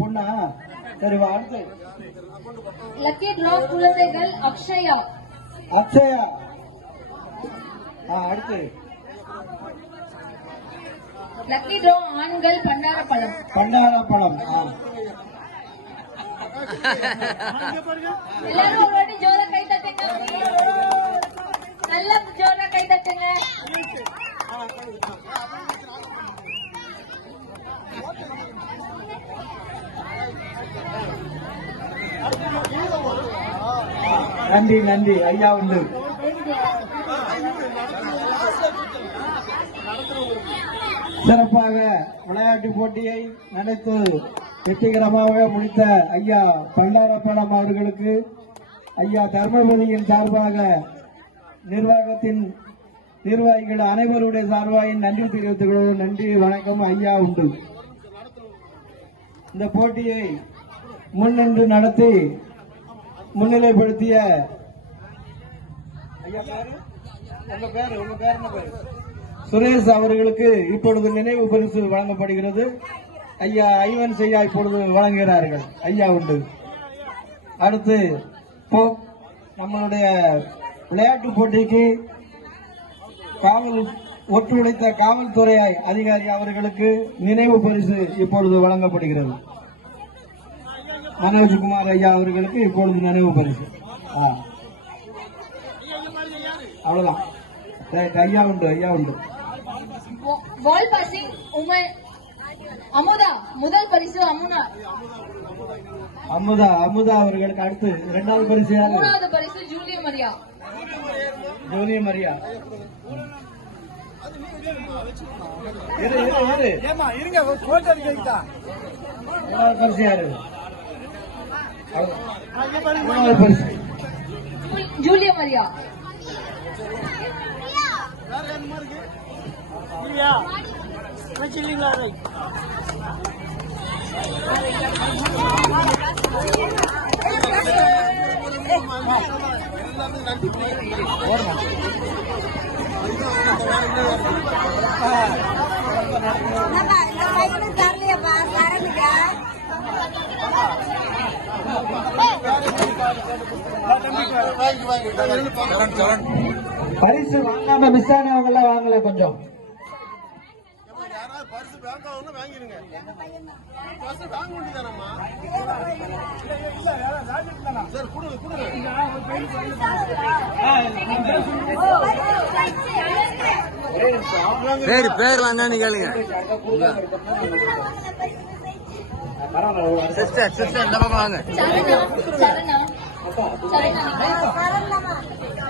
பொண்ணா? சரி வா அடுத்து. லக்கி டிரா குழந்தைகள் அக்ஷயா. அக்ஷயா. அடுத்து. லக்கி டிரா ஆண்கள் பண்டாரப்பழம். பண்டாரப்பழம். எல்லாரும் ஒரு வாட்டி ஜோர கை தட்டுங்க. நல்ல ஜோர கை தட்டுங்க. நன்றி நன்றி ஐயா உண்டு. சிறப்பாக விளையாட்டு போட்டியை நடத்து வெற்றிகரமாக முடித்த ஐயா பண்டாரப்பழம் அவர்களுக்கு ஐயா தர்மபுரியின் சார்பாக நிர்வாகத்தின் நிர்வாகிகள் அனைவருடைய சார்பாக நன்றி தெரிவித்துக் கொள்வோம். நன்றி வணக்கம் ஐயா உண்டு. இந்த போட்டியை முன்னின்று நடத்தி முன்னிலைப்படுத்திய ஐயா உங்க பேரு என்ன பேரு? சுரேஷ் அவர்களுக்கு இப்பொழுது நினைவு பரிசு வழங்கப்படுகிறது. ஐயா ஐவன் செய்யா இப்பொழுது வழங்குகிறார்கள். ஐயா உண்டு. அடுத்து நம்மளுடைய விளையாட்டு போட்டிக்கு ஒத்துழைத்த காவல்துறை அதிகாரி அவர்களுக்கு நினைவு பரிசு இப்பொழுது வழங்கப்படுகிறது. மனோஜ்குமார் ஐயா அவர்களுக்கு இப்பொழுது நினைவு பரிசு. அவ்வளவுதான். ஐயா உண்டு. பால் பாசிங் அமுதா. முதல் பரிசு அமுதா அவர்களுக்கு. அடுத்து இரண்டாவது பரிசு யாரு? மூணாவது பரிசு ஜூலிய மரியா. பரிசு யாரு? மூணாவது பரிசு ஜூலிய மரியா. பரிசு வாங்காம மிஸ் ஆனவங்க எல்லாம் வாங்கல. கொஞ்சம் பேர் வாங்க கேளுங்க. சிஸ்டர் இந்த பக்கம் வாங்க.